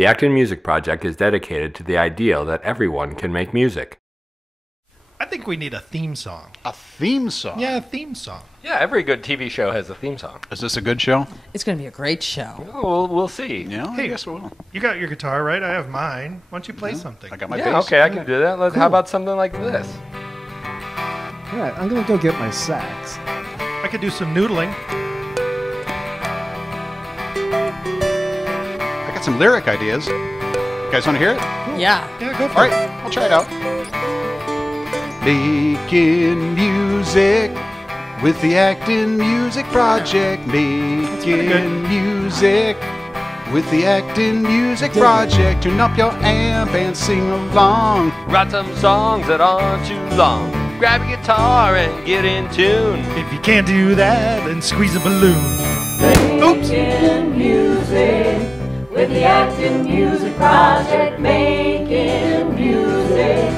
The Acton Music Project is dedicated to the ideal that everyone can make music. I think we need a theme song. A theme song? Yeah, a theme song. Yeah, every good TV show has a theme song. Is this a good show? It's going to be a great show. Oh, we'll see. Yeah, Hey, I guess we will. You got your guitar, right? I have mine. Why don't you play something? I got my Yeah, bass. okay, I can do that. How about something like this? All right, I'm going to go get my sax. I could do some noodling. I got some lyric ideas. You guys want to hear it? Yeah. Yeah, go All for right, it. I'll try it out. Making music with the Acton Music Project. Making music with the Acton Music Project. Tune up your amp and sing along. Write some songs that aren't too long. Grab a guitar and get in tune. If you can't do that, then squeeze a balloon. Oops. Making music with the Acton Music Project. Making music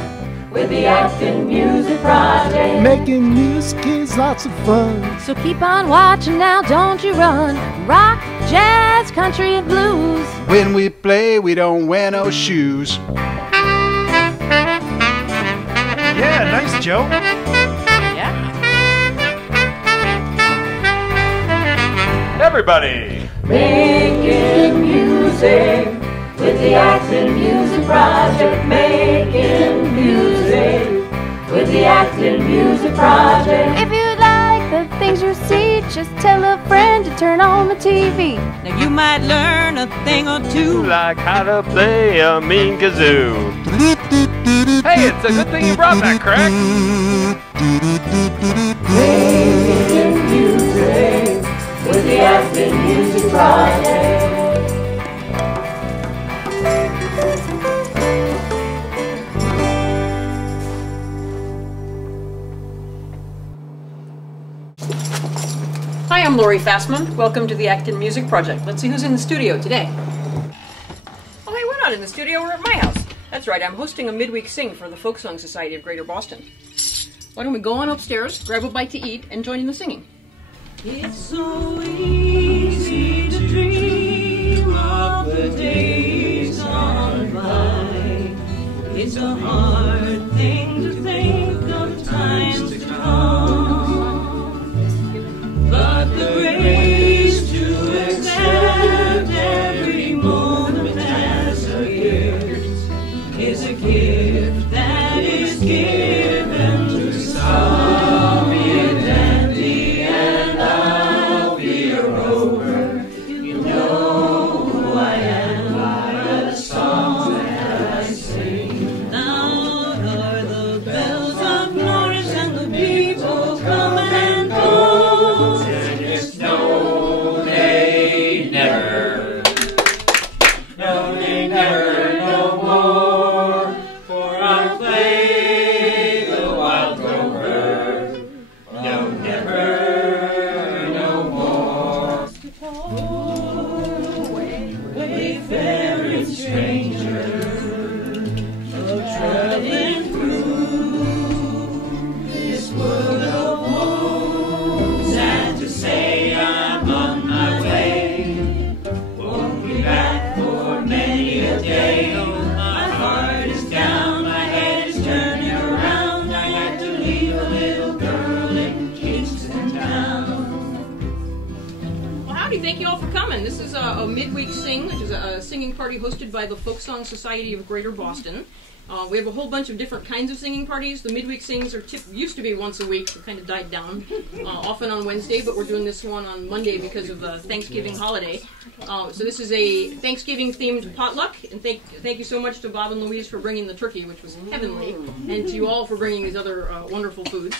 with the Acton Music Project. Making music is lots of fun. So keep on watching now, don't you run. Rock, jazz, country, and blues. When we play, we don't wear no shoes. Yeah, nice, Joe. Yeah. Everybody! Making music with the Acton Music Project. Making music with the Acton Music Project. If you like the things you see, just tell a friend to turn on the TV. Now you might learn a thing or two. Like how to play a mean kazoo. Hey, it's a good thing you brought that, Craig. Making music with the Acton Music Project. Hi, I'm Lori Fassman. Welcome to the Acton Music Project. Let's see who's in the studio today. Oh, hey, we're not in the studio, we're at my house. That's right, I'm hosting a midweek sing for the Folk Song Society of Greater Boston. Why don't we go on upstairs, grab a bite to eat, and join in the singing? It's so easy to dream of the days gone by. It's a hard thing to think of times to come. But the grace to accept every moment as a gift is a gift that is given to some in dandy, and I'll be a rover. You know who I am by the song that I sing. Loud are the bells of Norris, and the people come and go. No, they never. No, they never no more. For I play the wild rover. No, never no more. Oh, wayfaring stranger, traveling through this world of woe. Sad to say I'm on my way. Won't be back for many a day. My heart is down, my head is turning around. I had to leave a little girl in Kingston Town. Well, howdy, thank you all for coming. This is a midweek sing, which is a singing party hosted by the Folk Song Society of Greater Boston. We have a whole bunch of different kinds of singing parties. The midweek sings used to be once a week. It kind of died down, often on Wednesday, but we're doing this one on Monday because of the Thanksgiving holiday. So this is a Thanksgiving-themed potluck, and thank you so much to Bob and Louise for bringing the turkey, which was heavenly, and to you all for bringing these other wonderful foods.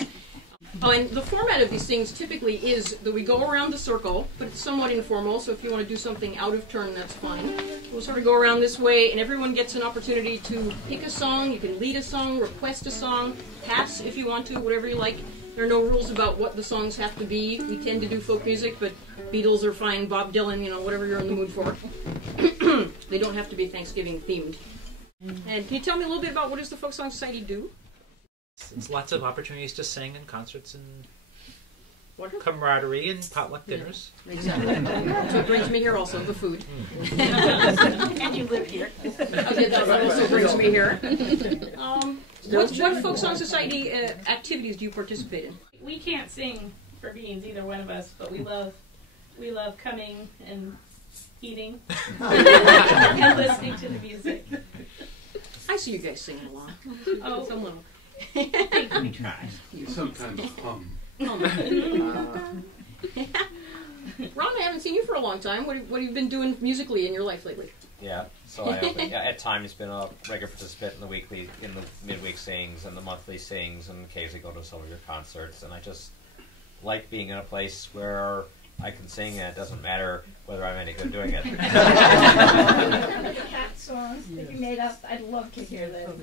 And the format of these things typically is that we go around the circle, but it's somewhat informal, so if you want to do something out of turn, that's fine. We'll sort of go around this way, and everyone gets an opportunity to pick a song. You can lead a song, request a song, pass if you want to, whatever you like. There are no rules about what the songs have to be. We tend to do folk music, but Beatles are fine, Bob Dylan, whatever you're in the mood for. They don't have to be Thanksgiving themed. And can you tell me a little bit about what does the Folk Song Society do? It's lots of opportunities to sing and concerts and camaraderie and potluck dinners. Exactly. That's what brings me here also, the food. And you live here. Okay, that also brings me here. What folk song society activities do you participate in? We can't sing for beans, either one of us, but we love coming and eating and listening to the music. I see you guys singing along. Oh, Some little. I think we try. Sometimes hum. Ron, I haven't seen you for a long time. What have you been doing musically in your life lately? Yeah, so I have at times been a regular participant in the midweek sings and the monthly sings, and occasionally go to some of your concerts. And I just like being in a place where I can sing, and it doesn't matter whether I'm any good doing it. Cat songs that you made up, I'd love to hear them.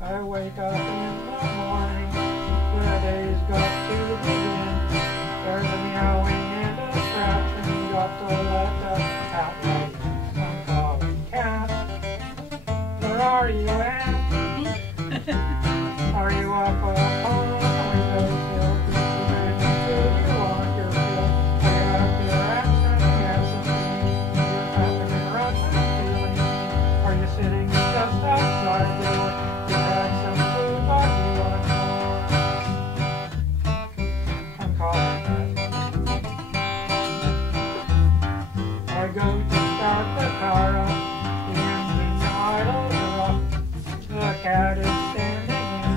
I wake up in the morning, the day's got to begin. There's a meowing and a scratching, got to let the cat out. I'm calling cat. Where are you at? Are you up on the windowsill? When do you want your fill? Lay up your action, get some sleep. You're having a rush and feeling mean. Are you sitting just outside the door? You had some food, but you want more. I'm calling that. I go to start the car up. The engine idles are up. The cat is standing in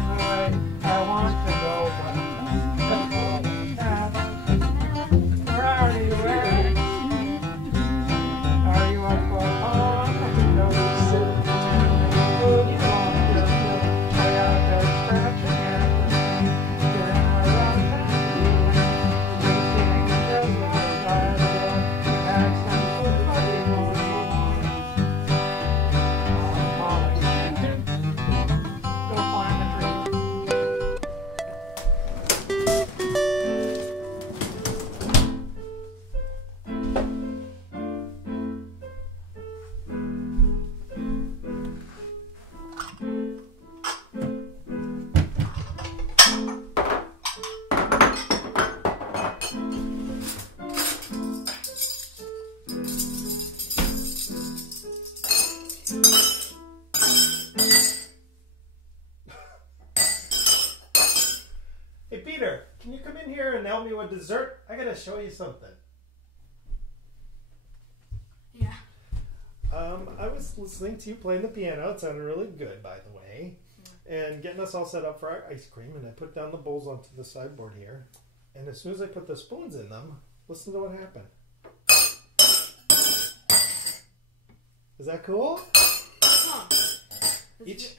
the way. I want to go, but I'm calling cat. Where are you at? Are you up for home? No, you want your fill. Lay out there scratching at the scene. Getting my rush and feeling. Racing just outside the door. You had some food, but you want more. I'm calling cat. Go find the tree. Hey Peter, can you come in here and help me with dessert? I gotta show you something. Yeah. I was listening to you playing the piano. It sounded really good, by the way. And getting us all set up for our ice cream. And I put down the bowls onto the sideboard here. And as soon as I put the spoons in them, listen to what happened. Is that cool? Huh. Each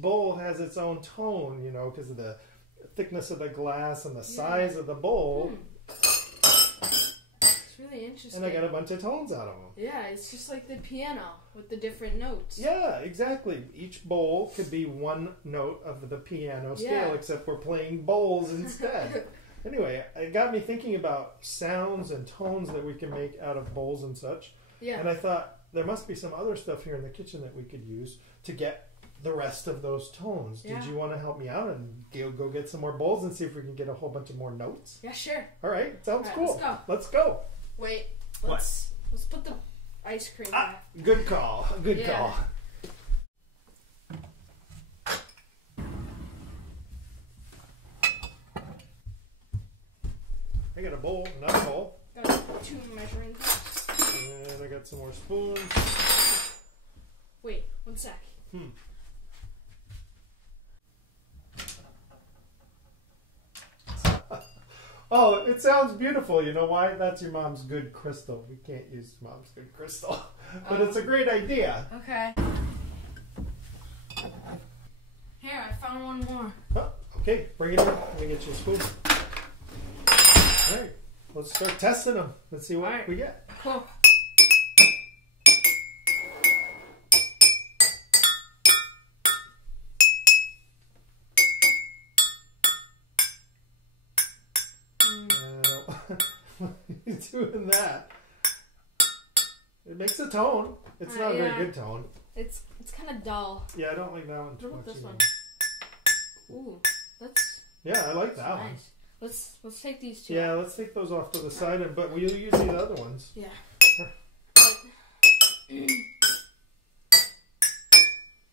bowl has its own tone, you know, because of the thickness of the glass and the size of the bowl. It's really interesting. And I got a bunch of tones out of them. Yeah, it's just like the piano with the different notes. Yeah, exactly. Each bowl could be one note of the piano scale, except we're playing bowls instead. Anyway, it got me thinking about sounds and tones that we can make out of bowls and such. Yeah. And I thought there must be some other stuff here in the kitchen that we could use to get the rest of those tones. Yeah. Did you want to help me out and go get some more bowls and see if we can get a whole bunch of more notes? Yeah, sure. All right, sounds cool. Let's go. Let's go. Wait, let's put the ice cream back. Good call. Good call. I got a bowl, another bowl. Got 2 measuring cups. And I got some more spoons. Wait, 1 sec. Oh, it sounds beautiful. You know why? That's your mom's good crystal. We can't use mom's good crystal. But it's a great idea. Okay. Here, I found one more. Oh, okay, bring it in. Let me get you a spoon. All right, let's start testing them. Let's see what we get. Cool. Doing that. It makes a tone. It's not a very good tone. It's kind of dull. Yeah, I don't like that one too What about much. this either. one? Ooh, that's. Yeah, I like that one. Nice. Let's take these two. Yeah, let's take those off to the side, but we'll use the other ones. Yeah.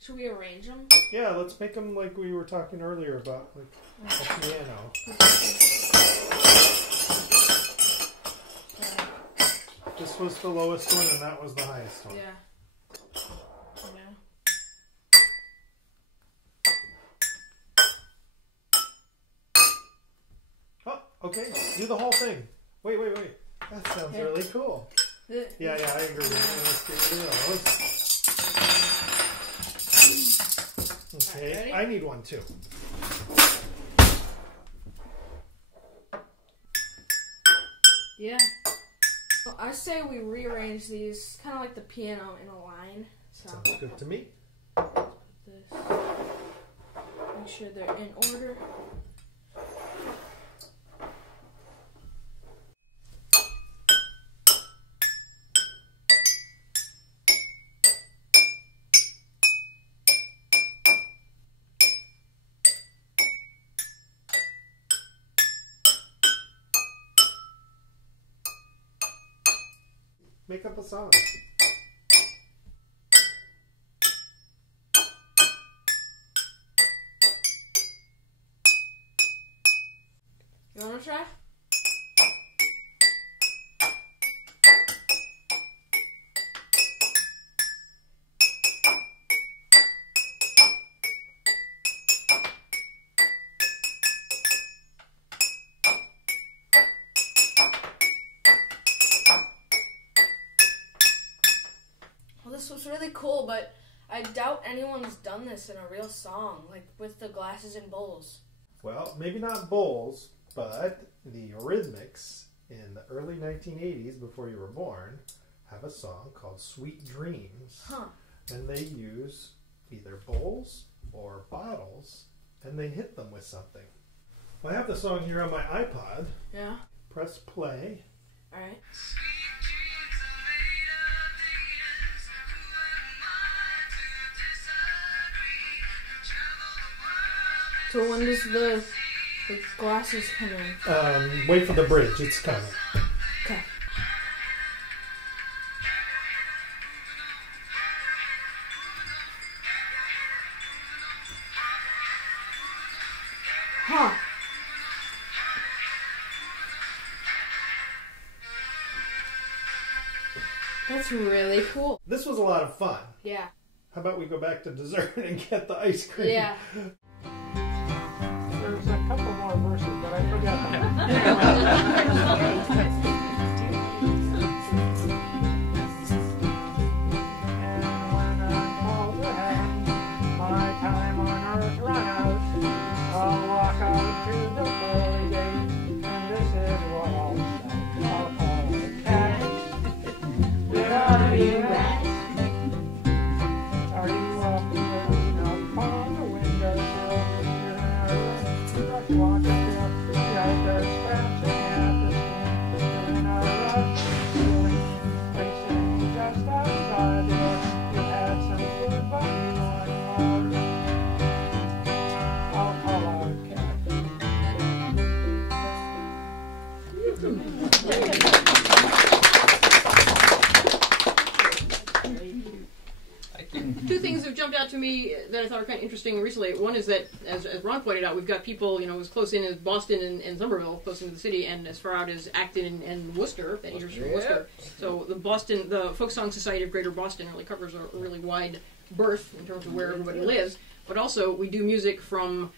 Should we arrange them? Yeah, let's make them like we were talking earlier about, like a piano. This was the lowest one, and that was the highest one. Yeah. Oh, okay. Do the whole thing. Wait. That sounds really cool. Yeah, I agree. Let's get rid of those. Okay, I need one too. Yeah. Well, I say we rearrange these, kind of like the piano, in a line. So Sounds good to me. make sure they're in order. Make up a song. You want to try? Well, this was really cool, but I doubt anyone's done this in a real song, like with the glasses and bowls. Well, maybe not bowls, but the Eurythmics in the early 1980s, before you were born, have a song called Sweet Dreams. Huh. And they use either bowls or bottles, and they hit them with something. Well, I have the song here on my iPod. Yeah. Press play. All right. So when does the glasses come in? Wait for the bridge. It's coming. Okay. Huh. That's really cool. This was a lot of fun. Yeah. How about we go back to dessert and get the ice cream? Yeah. There's a couple more verses, but I forgot them. And when I'm called to heaven, my time on earth run out, I'll walk out to the pearly gate, and this is what I'll say. I'll call a cat. Where are you at? Are you up there, up on the windowsill? Want to feel right there scratching at the skin in a rush feeling racing just outside there. You had some food but you want more. I'll call out Two things have jumped out to me that I thought were kind of interesting recently. One is that, as Ron pointed out, we've got people, as close in as Boston and Somerville, close into the city, and as far out as Acton and Worcester, that here's from Worcester. So the Folk Song Society of Greater Boston really covers a really wide berth in terms of where everybody lives. But also, we do music from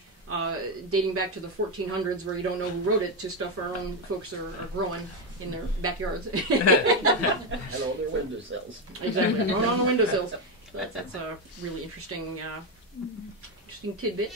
dating back to the 1400s, where you don't know who wrote it, to stuff our own folks are growing in their backyards. And all their windowsills. Exactly, growing on the windowsills. So that's a really interesting tidbit.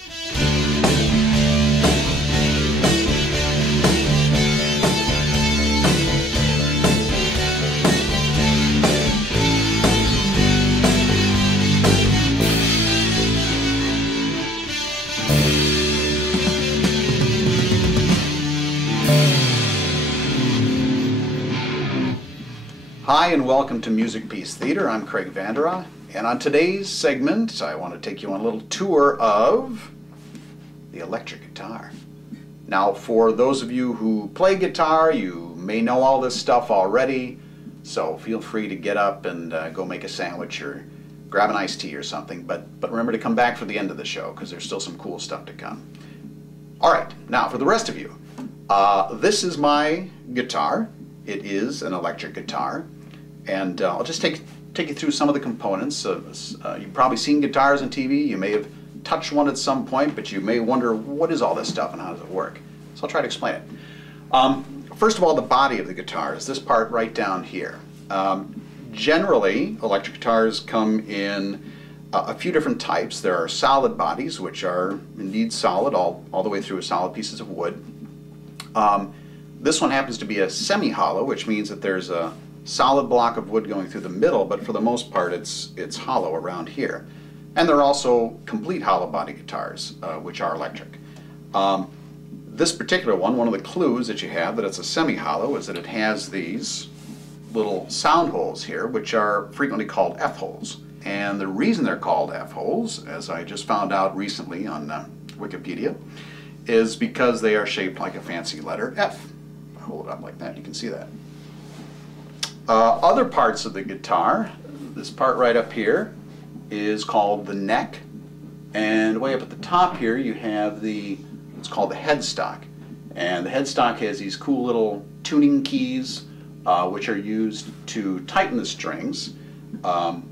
Hi and welcome to Music Piece Theater. I'm Craig Vandera, and on today's segment I want to take you on a little tour of the electric guitar. Now, for those of you who play guitar, you may know all this stuff already, so feel free to get up and go make a sandwich or grab an iced tea or something, but remember to come back for the end of the show because there's still some cool stuff to come. Alright, now for the rest of you, this is my guitar. It is an electric guitar, and I'll just take you through some of the components. You've probably seen guitars on TV, you may have touched one at some point, but you may wonder, what is all this stuff and how does it work? So I'll try to explain it. First of all, the body of the guitar is this part right down here. Generally, electric guitars come in a few different types. There are solid bodies, which are indeed solid, all the way through solid pieces of wood. This one happens to be a semi-hollow, which means that there's a solid block of wood going through the middle, but for the most part it's hollow around here. And there are also complete hollow body guitars, which are electric. This particular one of the clues that you have that it's a semi-hollow is that it has these little sound holes here, which are frequently called F-holes. And the reason they're called F-holes, as I just found out recently on Wikipedia, is because they are shaped like a fancy letter F. If I hold it up like that, you can see that. Other parts of the guitar, this part right up here is called the neck, and way up at the top here you have what's called the headstock. And the headstock has these cool little tuning keys which are used to tighten the strings,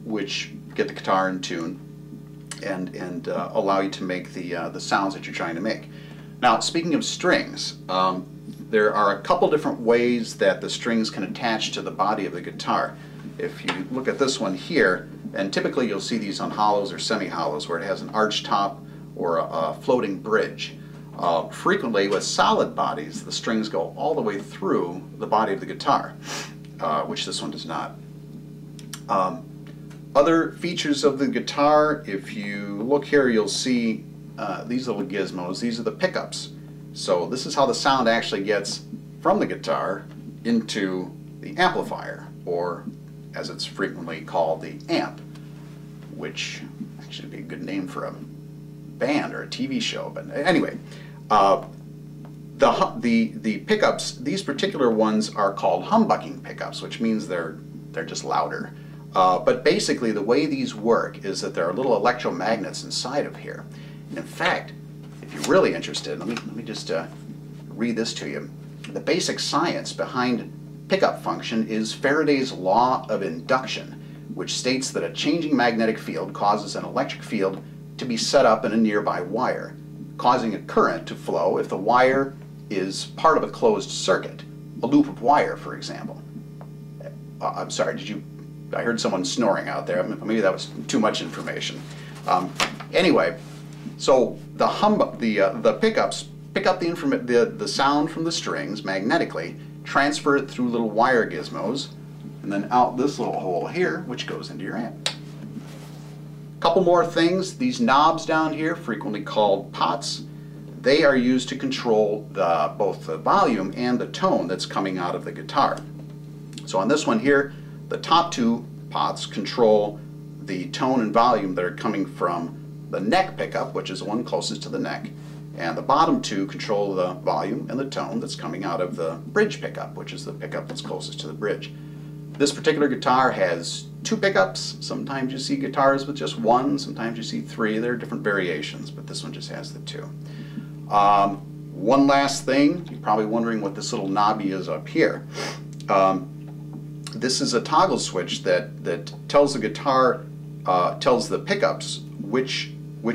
which get the guitar in tune and allow you to make the sounds that you're trying to make. Now, speaking of strings, there are a couple different ways that the strings can attach to the body of the guitar. If you look at this one here, and typically you'll see these on hollows or semi-hollows where it has an arched top or a floating bridge. Frequently with solid bodies, the strings go all the way through the body of the guitar, which this one does not. Other features of the guitar, if you look here, you'll see these little gizmos. These are the pickups. So this is how the sound actually gets from the guitar into the amplifier, or as it's frequently called, the amp, which actually would be a good name for a band or a TV show. But anyway, the pickups, these particular ones are called humbucking pickups, which means they're just louder. But basically the way these work is that there are little electromagnets inside of here. In fact, if you're really interested, let me just read this to you. The basic science behind pickup function is Faraday's law of induction, which states that a changing magnetic field causes an electric field to be set up in a nearby wire, causing a current to flow if the wire is part of a closed circuit, a loop of wire, for example. I'm sorry, I heard someone snoring out there. Maybe that was too much information. Anyway, so the pickups pick up the sound from the strings magnetically, transfer it through little wire gizmos, and then out this little hole here, which goes into your amp. Couple more things. These knobs down here, frequently called pots, they are used to control both the volume and the tone that's coming out of the guitar. So on this one here, the top two pots control the tone and volume that are coming from the neck pickup, which is the one closest to the neck, and the bottom two control the volume and the tone that's coming out of the bridge pickup, which is the pickup that's closest to the bridge. This particular guitar has two pickups. Sometimes you see guitars with just one, sometimes you see three. There are different variations, but this one just has the two. One last thing, you're probably wondering what this little knobby is up here. This is a toggle switch that tells the guitar, tells the pickups which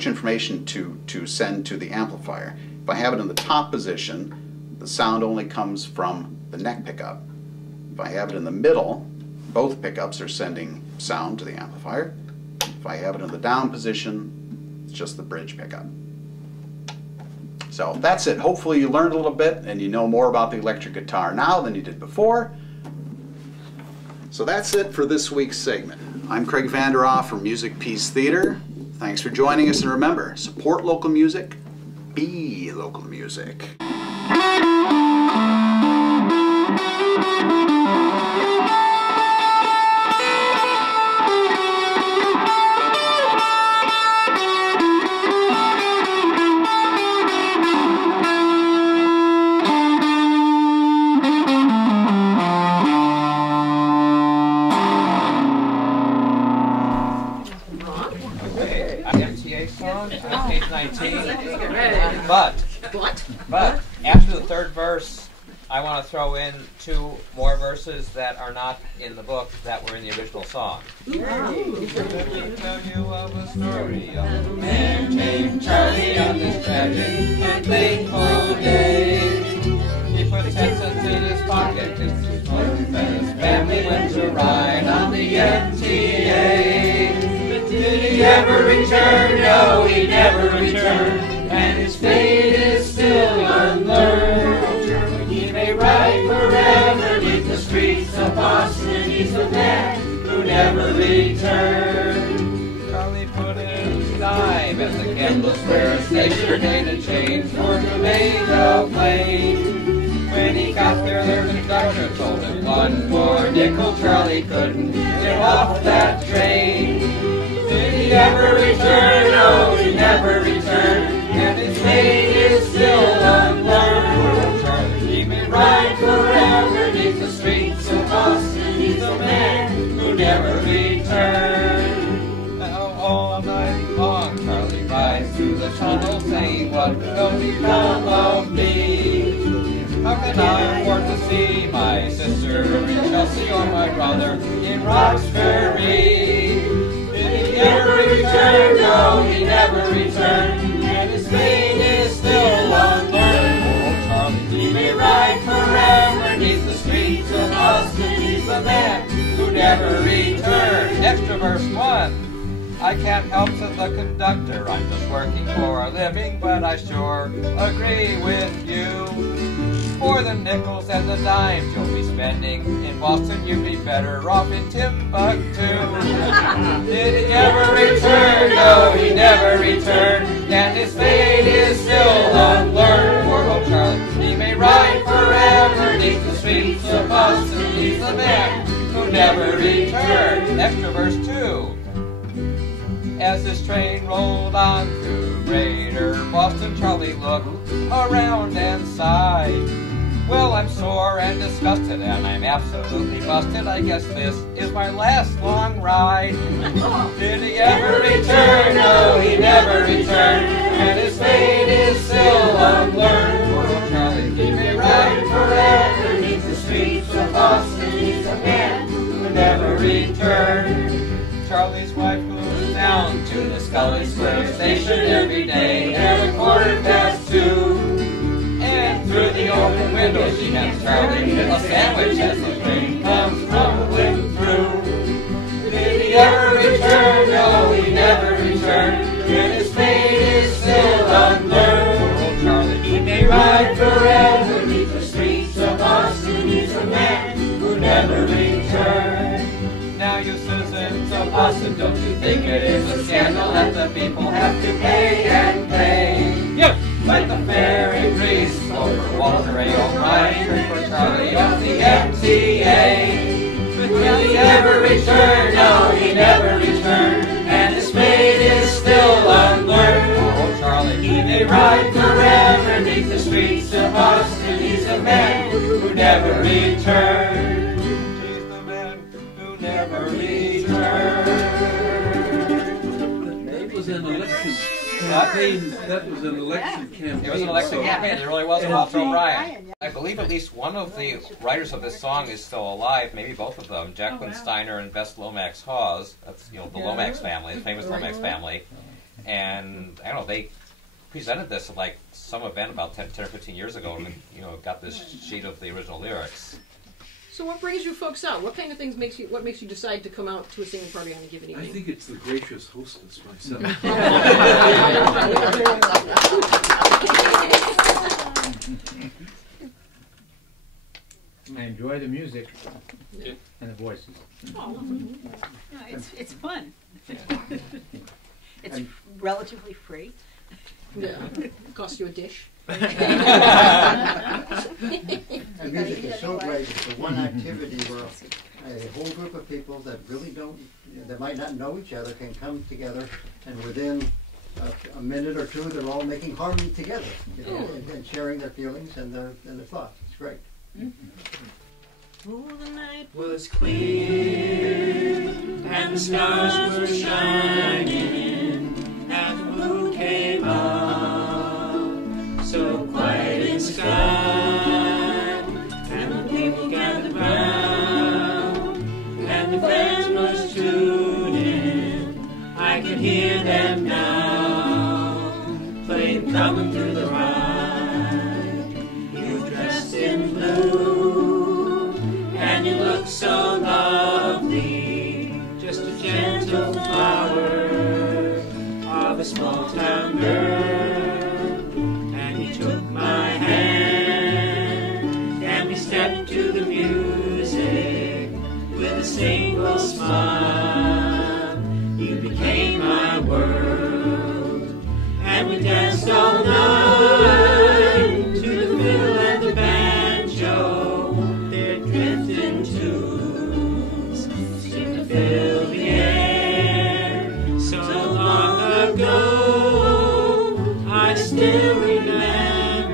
information to send to the amplifier. If I have it in the top position, the sound only comes from the neck pickup. If I have it in the middle, both pickups are sending sound to the amplifier. If I have it in the down position, it's just the bridge pickup. So that's it. Hopefully you learned a little bit and you know more about the electric guitar now than you did before. So that's it for this week's segment. I'm Craig Vandera from Music Piece Theater. Thanks for joining us, and remember, support local music, be local music. But after the third verse, I want to throw in 2 more verses that are not in the book that were in the original song. Let me tell you of a story of a man named Charlie on this tragic and fateful day. He put 10 cents in his pocket just to smoke that his family went to ride on the MTA. But did he ever return? No, he never returned, and his fate is still unlearned. He may ride forever neath the streets of Boston. He's a man who never returned. Charlie put in his dime at the Kendall Square station, made a change for Tomato Plain. When he got there, the conductor told him 1 more nickel. Charlie couldn't get off that train. Did he ever return? No, he never returned, and his fate is still unlearned. Charlie, he may ride forever neath the streets of Boston. He's a man who never returned. Now all night long, Charlie rides through the tunnel, saying, "What will become of me? How can I afford to see my sister in Chelsea or my brother in Roxbury? Did he ever return? No, he never returned, and his fate is still unlearned. Oh, Charlie, he may ride forever neath the streets of Boston. He's the man who never returned." Extra verse 1. I can't help, said the conductor, I'm just working for a living, but I sure agree with you. For the nickels and the dimes you'll be spending in Boston, you'd be better off in Timbuktu. Did he ever return? No, he never returned, and his fate is still unlearned. Poor old Charlie, he may ride forever neath the streets of Boston. He's the man who never returned. Extra verse 2. As this train rolled on through Greater Boston, Charlie looked around and sighed. Well, I'm sore and disgusted, and I'm absolutely busted. I guess this is my last long ride. Did he ever return? No, he never returned, and his fate is still unlearned. Poor Charlie, he may ride forever neath the streets of Boston. He's a man who never returned. Charlie's wife moves down to the Scully Square station every day at 2:15. And through the open window she hands Charlie a sandwich as the train comes rumbling through. Did he ever return? No, he never returned, and his fate is still unlearned. Oh, Charlie, he may ride forever neath the streets of Boston. He's a man who never returned. Now you citizens of Boston, don't you think it is a scandal that the people have to pay and pay? Yep. But the fare increased over Walter A. O'Brien for Charlie of the MTA. But will he ever return? No, he never returned, and his fate is still unlearned. Oh, Charlie, he may ride forever neath the streets of Boston. He's a man who never returned. He's the man who never returned. That was an election campaign. That was an election campaign. It was an election campaign. It really was Walter O'Brien. I believe at least one of the writers of this song is still alive. Maybe both of them. Jacqueline Steiner and Bess Lomax Hawes. That's the Lomax family, the famous Lomax family. And I don't know, they presented this at like some event about 10 or 15 years ago, and got this sheet of the original lyrics. So what brings you folks out? What kind of things makes you decide to come out to a singing party on a given evening? I think it's the gracious hostess myself. I enjoy the music and the voices. Oh, no, it's fun. It's relatively free. Yeah, cost you a dish. The music is so great. It's the one activity where a whole group of people that really don't, that might not know each other, can come together, and within a minute or two, they're all making harmony together, and sharing their feelings and their thoughts. It's great. Oh, the night was clear, and the stars were shining, and the moon came up so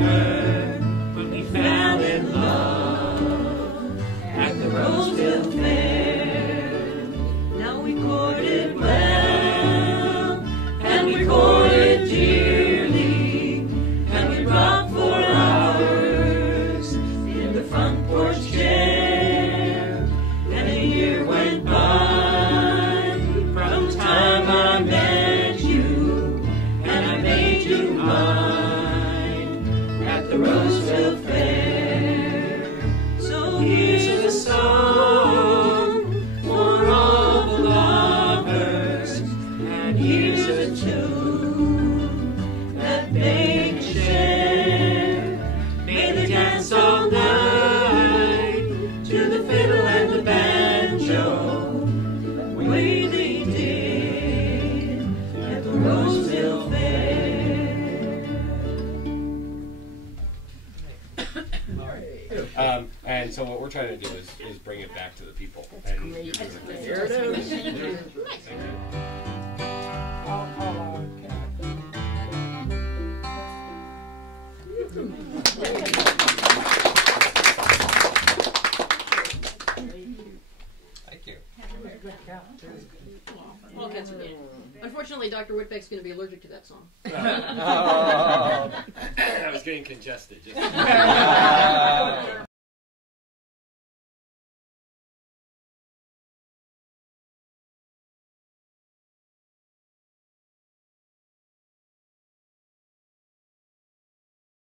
summer when we fell in love at the Roseville Fair. Now we courted well, and we courted dearly, and we rocked for hours in the front porch chair. And a year went by from the time I met you, and I made you mine at the Roseville Fair. So here's a song for all the lovers, and here's a tune that they can share. May they dance all night to the fiddle and the banjo, the way they did at the Roseville Fair. And so what we're trying to do is bring it back to the people. And Here it is. Thank you. All cats are dead. Unfortunately, Dr. Whitbeck's going to be allergic to that song. I was getting congested. Just